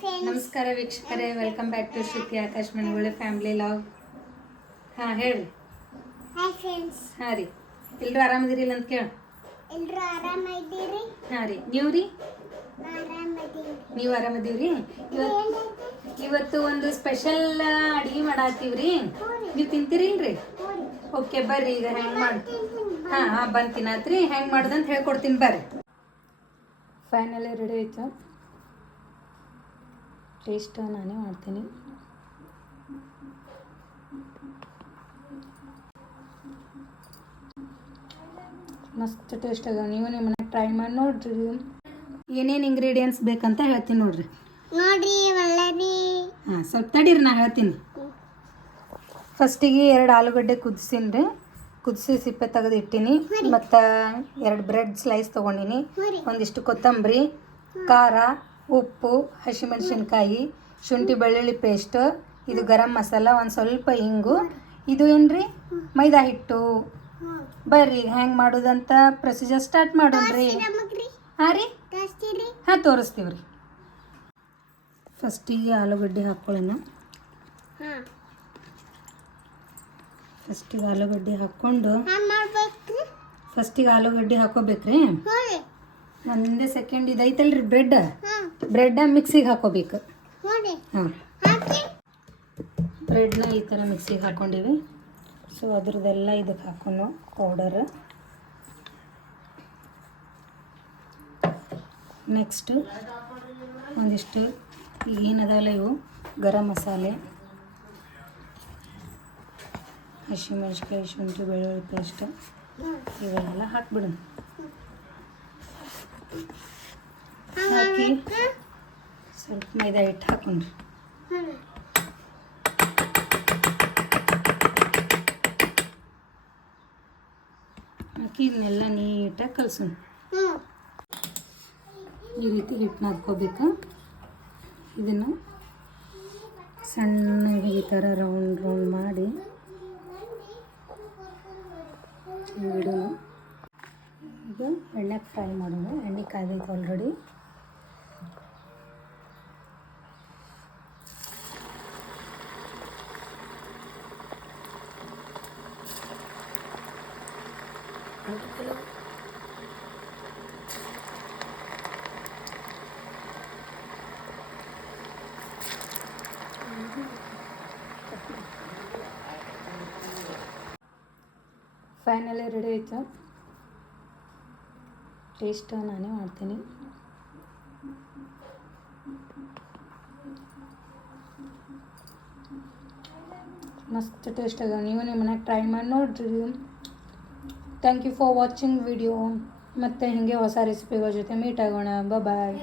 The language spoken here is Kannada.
ನಮಸ್ಕಾರ ವೀಕ್ಷಕರೇ, welcome back to Shruti Akash ಮಣಿಗಳ ಫ್ಯಾಮಿಲಿ ಲಾಗ್. ಹಾಂ ಹೇಳ್ರಿ. Hi friends. ಹಾಂ ರೀ, ಎಲ್ಲರೂ ಆರಾಮದಿರಿಲ್ಲ ಅಂತ ಕೇಳ. ಎಲ್ಲರೂ ಆರಾಮಿದ್ದೀರಿ? ಹಾಂ ರೀ, ನೀವು ರೀ? ಆರಾಮಿದ್ದೀವಿ. ನೀವು ಆರಾಮದೀವ್ರಿ? ಇವತ್ತು ಒಂದು ಸ್ಪೆಷಲ್ ಅಡುಗೆ ಮಾಡಾತೀವ್ರಿ. ನೀವು ತಿಂತೀರಿಲ್ರಿ? ಓಕೆ ಬರ್ರಿ, ಈಗ ಹೆಂಗೆ ಮಾಡಿ. ಹಾಂ ಬಂದು ತಿನ್ನತ್ರಿ. ಹೆಂಗೆ ಮಾಡೋದಂತ ಹೇಳ್ಕೊಡ್ತೀನಿ ಬರ್ರಿ. ಫೈನಲಿ ರೆಡಿ ಆಯ್ತು. ಟೇಸ್ಟ್ ನಾನೇ ಮಾಡ್ತೀನಿ. ಮಸ್ತ್ ಟೇಸ್ಟ್ ಅದ. ನೀವು ನಿಮ್ಮ ಮನೆಗೆ ಟ್ರೈ ಮಾಡಿ ನೋಡ್ರಿ. ಏನೇನು ಇಂಗ್ರೀಡಿಯೆಂಟ್ಸ್ ಬೇಕಂತ ಹೇಳ್ತೀನಿ ನೋಡ್ರಿ. ಹಾಂ ಸ್ವಲ್ಪ ತಡೀರಿ, ನಾ ಹೇಳ್ತೀನಿ. ಫಸ್ಟಿಗೆ 2 ಆಲೂಗಡ್ಡೆ ಕುದಿಸಿನಿ ರೀ. ಕುದಿಸಿ ಸಿಪ್ಪೆ ತೆಗೆದು ಇಟ್ಟೀನಿ. ಮತ್ತು 2 ಬ್ರೆಡ್ ಸ್ಲೈಸ್ ತೊಗೊಂಡಿನಿ. ಒಂದಿಷ್ಟು ಕೊತ್ತಂಬರಿ, ಖಾರ, ಉಪ್ಪು, ಹಸಿಮೆಣಸಿನ್ಕಾಯಿ, ಶುಂಠಿ ಬೆಳ್ಳುಳ್ಳಿ ಪೇಸ್ಟ್, ಇದು ಗರಂ ಮಸಾಲ, ಒಂದು ಸ್ವಲ್ಪ ಹಿಂಗು. ಇದು ಏನ್ರಿ ಮೈದಾ ಹಿಟ್ಟು. ಬರ್ರಿ ಹೆಂಗೆ ಮಾಡೋದಂತ ಪ್ರೊಸೀಜರ್ ಸ್ಟಾರ್ಟ್ ಮಾಡೋಣ್ರಿ. ಹಾಂ ರೀ, ಹಾಂ ತೋರಿಸ್ತೀವಿ ರೀ. ಫಸ್ಟಿಗೆ ಆಲೂಗಡ್ಡೆ ಹಾಕ್ಕೊಳ್ಳೋಣ. ಫಸ್ಟಿಗೆ ಆಲೂಗಡ್ಡೆ ಹಾಕ್ಕೊಂಡು ಫಸ್ಟಿಗೆ ಆಲೂಗಡ್ಡೆ ಹಾಕೋಬೇಕ್ರಿ. ಒಂದೇ ಸೆಕೆಂಡ್. ಇದು ಐತಲ್ರಿ ಬ್ರೆಡ್ ಮಿಕ್ಸಿಗೆ ಹಾಕೋಬೇಕು. ಹಾಂ, ಬ್ರೆಡ್ನ ಈ ಥರ ಮಿಕ್ಸಿಗೆ ಹಾಕ್ಕೊಂಡಿವಿ. ಸೊ ಅದ್ರದ್ದೆಲ್ಲ ಇದಕ್ಕೆ ಹಾಕೊಂಡು ಪೌಡರ್. ನೆಕ್ಸ್ಟು ಒಂದಿಷ್ಟು ಏನದಲ್ಲ ಇವು ಗರಂ ಮಸಾಲೆ, ಹಸಿಮೆಣಸಿನ್ಕಾಯಿ, ಶುಂಠಿ ಬೆಳ್ಳುಳ್ಳಿ ಪೇಸ್ಟ್ ಇವೆಲ್ಲ ಹಾಕ್ಬಿಡೋಣ. ಹಾಕಿ ಸ್ವಲ್ಪ ಮೈದಾ ಹಿಟ್ಟು ಹಾಕೊಂಡ್ರಿ. ಹಾಕಿ ಇದನ್ನೆಲ್ಲ ನೀಟಾಗಿ ಕಲಸೋಣ. ಈ ರೀತಿ ಹಿಟ್ಟನ್ನ ಹಾಕ್ಕೋಬೇಕು. ಇದನ್ನು ಸಣ್ಣಗೆ ಈ ಥರ ರೌಂಡ್ ಮಾಡಿ ಇಡೋಣ. ಈಗ ಎಣ್ಣೆಗೆ ಫ್ರೈ ಮಾಡೋಣ. ಎಣ್ಣೆ ಕಾದೈತೆ ಆಲ್ರೆಡಿ. ಫೈನಲಿ ರೆಡಿ ಆಯಿತು. ಟೇಸ್ಟ್ ನಾನೇ ಮಾಡ್ತೀನಿ. ಮಸ್ತ್ ಟೇಸ್ಟ್ ಅದ. ನೀವು ನಿಮ್ಮ ಮನೆಗೆ ಟ್ರೈ ಮಾಡಿ ನೋಡ್ರಿ. Thank you for watching video. ಮತ್ತು ಹೀಗೆ ಹೊಸ ರೆಸಿಪಿಗಳ ಜೊತೆ ಮೀಟ್ ಆಗೋಣ. ಬಾಯ್.